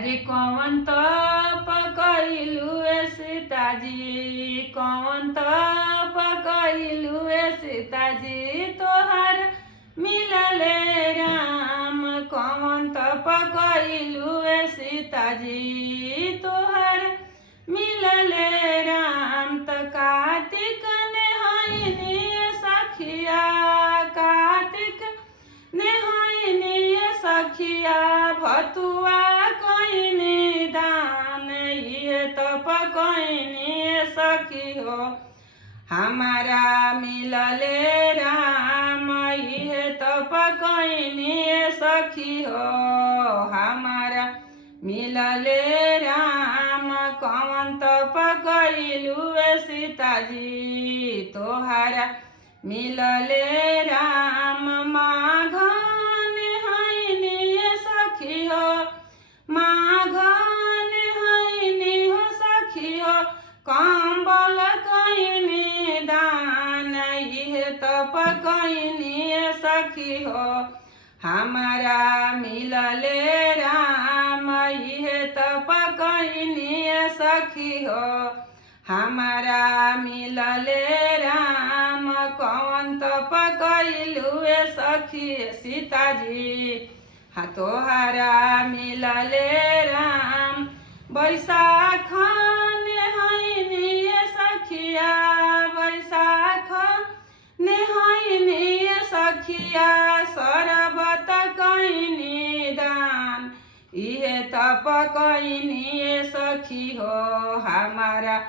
अरे कौन तप कइलू सीताजी, कौन तप कइलू सीताजी, तोहर मिलले राम। कौन तप कइलू सीताजी, तोहर मिलले राम। त कार्तिक नेहाइनी सखिया, कार्तिक नेहाइनी सखिया, भतुआ कइनी दान। ये तप कइनी सखी हो, हमारा मिलले राम। ये तप कइनी सखी हो, हमारा मिलले राम। कौन तप कइलू सीताजी, तोहरा मिलले राम। माघ नेहाइनी सखी हो, माघ नेहाइनी हो सखी हो, कंबल कइनी दान। ये तप कइनी सखी हो, हमारा मिलले राम। ये तप कइनी सखी हो, हमारा मिलले राम। कौन तप कइलू सखी सीताजी, तोहरा मिलले राम। बैसाख नेहाइनी सखिया, बैसाख नेहाइनी सखिया, शरबत कइनी दान। इहे तप कइनी सखी हो, हमारा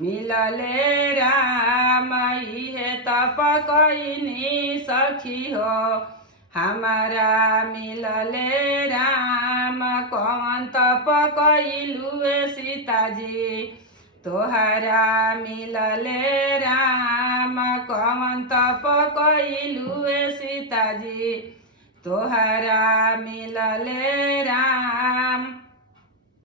मिलले राम। इहे तप कइनी सखी हो, हमारा मिलले राम। कौन तप कइलू सीताजी, तोहरा मिलले राम। कौन तप कइलू सीताजी, तोहरा मिलले राम।